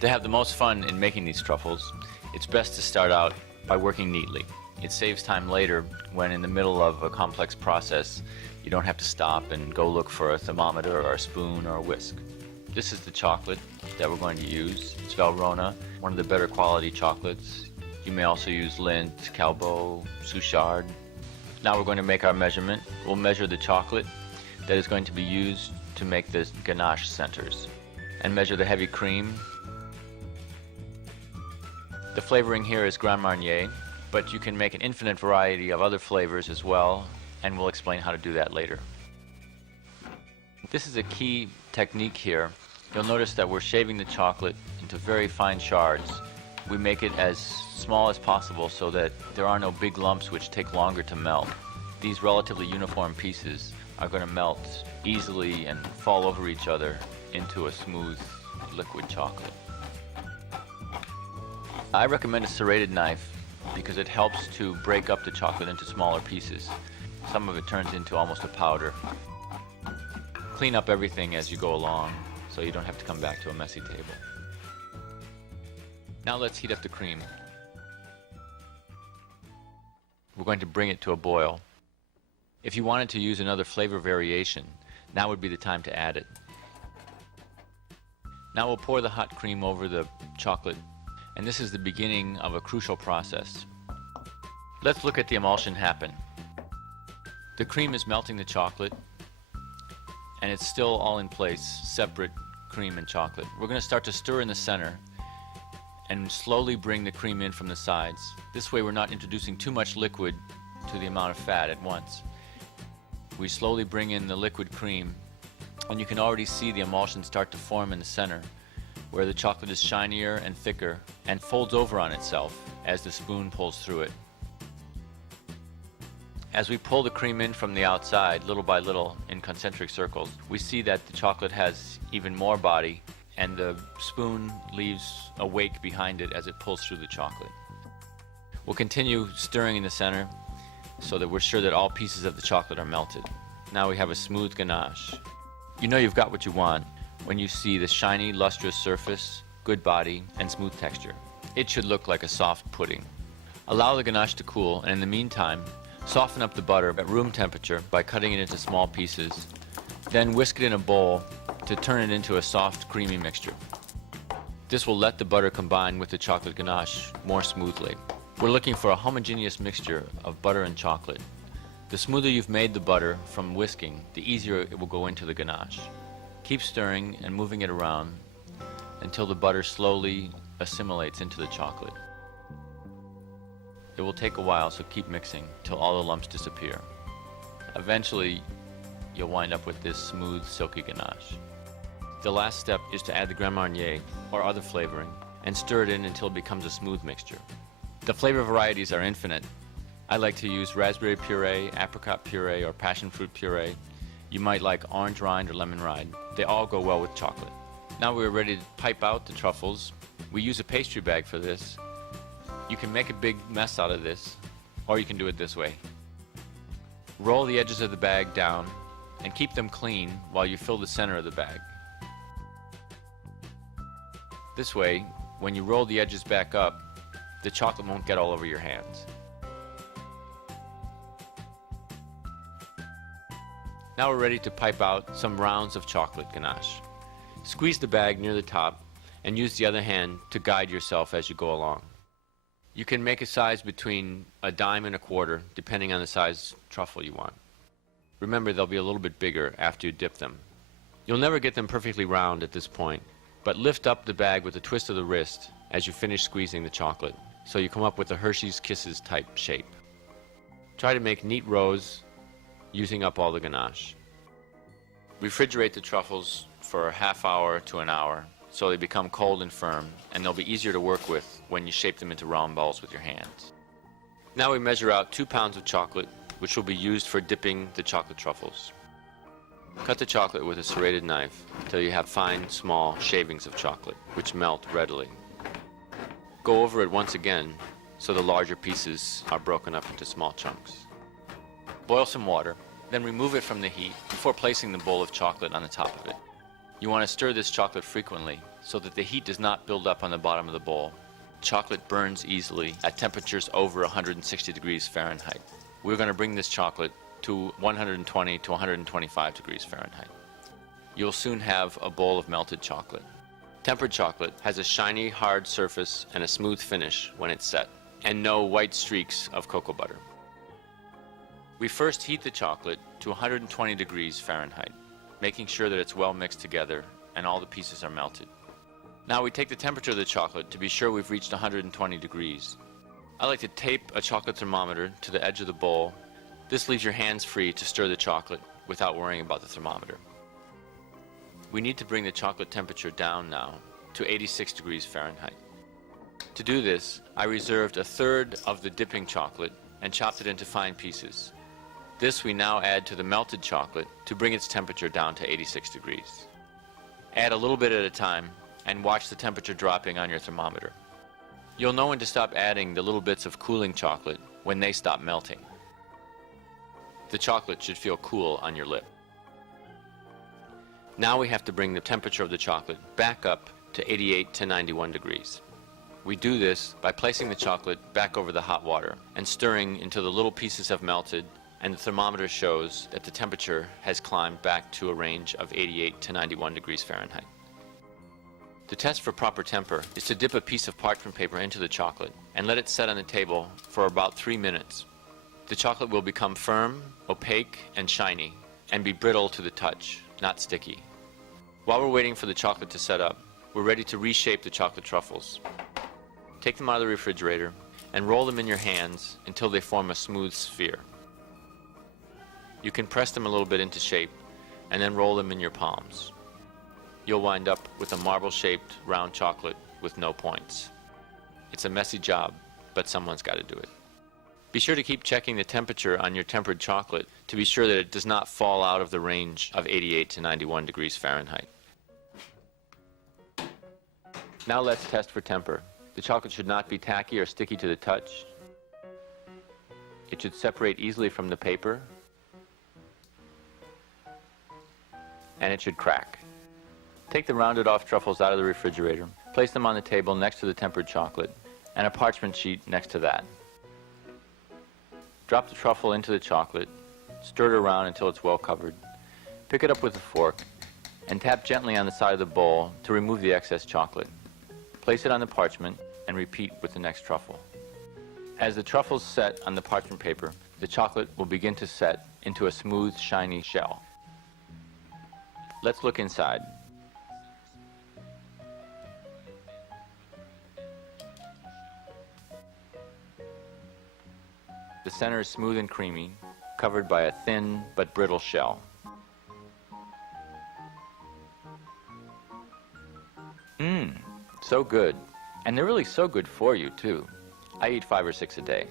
To have the most fun in making these truffles, it's best to start out by working neatly. It saves time later when in the middle of a complex process you don't have to stop and go look for a thermometer or a spoon or a whisk. This is the chocolate that we're going to use. It's Valrhona, one of the better quality chocolates. You may also use Lindt, Calbo, Suchard. Now we're going to make our measurement. We'll measure the chocolate that is going to be used to make the ganache centers and measure the heavy cream. The flavoring here is Grand Marnier, but you can make an infinite variety of other flavors as well, and we'll explain how to do that later. This is a key technique here. You'll notice that we're shaving the chocolate into very fine shards. We make it as small as possible so that there are no big lumps which take longer to melt. These relatively uniform pieces are going to melt easily and fall over each other into a smooth liquid chocolate. I recommend a serrated knife because it helps to break up the chocolate into smaller pieces. Some of it turns into almost a powder. Clean up everything as you go along so you don't have to come back to a messy table. Now let's heat up the cream. We're going to bring it to a boil. If you wanted to use another flavor variation, now would be the time to add it. Now we'll pour the hot cream over the chocolate, and this is the beginning of a crucial process. Let's look at the emulsion happen. The cream is melting the chocolate, and it's still all in place, separate cream and chocolate. We're going to start to stir in the center and slowly bring the cream in from the sides. This way we're not introducing too much liquid to the amount of fat at once. We slowly bring in the liquid cream, and you can already see the emulsion start to form in the center, where the chocolate is shinier and thicker and folds over on itself as the spoon pulls through it. As we pull the cream in from the outside, little by little, in concentric circles, we see that the chocolate has even more body, and the spoon leaves a wake behind it as it pulls through the chocolate. We'll continue stirring in the center so that we're sure that all pieces of the chocolate are melted. Now we have a smooth ganache. You know you've got what you want when you see the shiny, lustrous surface, good body, and smooth texture. It should look like a soft pudding. Allow the ganache to cool, and in the meantime, soften up the butter at room temperature by cutting it into small pieces. Then whisk it in a bowl to turn it into a soft, creamy mixture. This will let the butter combine with the chocolate ganache more smoothly. We're looking for a homogeneous mixture of butter and chocolate. The smoother you've made the butter from whisking, the easier it will go into the ganache. Keep stirring and moving it around until the butter slowly assimilates into the chocolate. It will take a while, so keep mixing till all the lumps disappear. Eventually, you'll wind up with this smooth, silky ganache. The last step is to add the Grand Marnier or other flavoring and stir it in until it becomes a smooth mixture. The flavor varieties are infinite. I like to use raspberry puree, apricot puree, or passion fruit puree. You might like orange rind or lemon rind. They all go well with chocolate. Now we're ready to pipe out the truffles. We use a pastry bag for this. You can make a big mess out of this, or you can do it this way. Roll the edges of the bag down and keep them clean while you fill the center of the bag. This way, when you roll the edges back up, the chocolate won't get all over your hands. Now we're ready to pipe out some rounds of chocolate ganache. Squeeze the bag near the top and use the other hand to guide yourself as you go along. You can make a size between a dime and a quarter, depending on the size truffle you want. Remember, they'll be a little bit bigger after you dip them. You'll never get them perfectly round at this point, but lift up the bag with a twist of the wrist as you finish squeezing the chocolate, so you come up with a Hershey's Kisses type shape. Try to make neat rows using up all the ganache. Refrigerate the truffles for a half hour to an hour so they become cold and firm, and they'll be easier to work with when you shape them into round balls with your hands. Now we measure out 2 pounds of chocolate, which will be used for dipping the chocolate truffles. Cut the chocolate with a serrated knife until you have fine, small shavings of chocolate, which melt readily. Go over it once again so the larger pieces are broken up into small chunks. Boil some water, then remove it from the heat before placing the bowl of chocolate on the top of it. You want to stir this chocolate frequently so that the heat does not build up on the bottom of the bowl. Chocolate burns easily at temperatures over 160 degrees Fahrenheit. We're going to bring this chocolate to 120 to 125 degrees Fahrenheit. You'll soon have a bowl of melted chocolate. Tempered chocolate has a shiny, hard surface and a smooth finish when it's set, and no white streaks of cocoa butter. We first heat the chocolate to 120 degrees Fahrenheit, making sure that it's well mixed together and all the pieces are melted. Now we take the temperature of the chocolate to be sure we've reached 120 degrees. I like to tape a chocolate thermometer to the edge of the bowl. This leaves your hands free to stir the chocolate without worrying about the thermometer. We need to bring the chocolate temperature down now to 86 degrees Fahrenheit. To do this, I reserved a third of the dipping chocolate and chopped it into fine pieces. This we now add to the melted chocolate to bring its temperature down to 86 degrees. Add a little bit at a time and watch the temperature dropping on your thermometer. You'll know when to stop adding the little bits of cooling chocolate when they stop melting. The chocolate should feel cool on your lip. Now we have to bring the temperature of the chocolate back up to 88 to 91 degrees. We do this by placing the chocolate back over the hot water and stirring until the little pieces have melted and the thermometer shows that the temperature has climbed back to a range of 88 to 91 degrees Fahrenheit. The test for proper temper is to dip a piece of parchment paper into the chocolate and let it set on the table for about 3 minutes. The chocolate will become firm, opaque, and shiny, and be brittle to the touch, not sticky. While we're waiting for the chocolate to set up, we're ready to reshape the chocolate truffles. Take them out of the refrigerator and roll them in your hands until they form a smooth sphere. You can press them a little bit into shape and then roll them in your palms. You'll wind up with a marble-shaped round chocolate with no points. It's a messy job, but someone's got to do it. Be sure to keep checking the temperature on your tempered chocolate to be sure that it does not fall out of the range of 88 to 91 degrees Fahrenheit. Now let's test for temper. The chocolate should not be tacky or sticky to the touch. It should separate easily from the paper, and it should crack. Take the rounded off truffles out of the refrigerator, place them on the table next to the tempered chocolate, and a parchment sheet next to that. Drop the truffle into the chocolate, stir it around until it's well covered. Pick it up with a fork, and tap gently on the side of the bowl to remove the excess chocolate. Place it on the parchment, and repeat with the next truffle. As the truffles set on the parchment paper, the chocolate will begin to set into a smooth, shiny shell. Let's look inside. The center is smooth and creamy, covered by a thin but brittle shell. So good. And they're really so good for you, too. I eat 5 or 6 a day.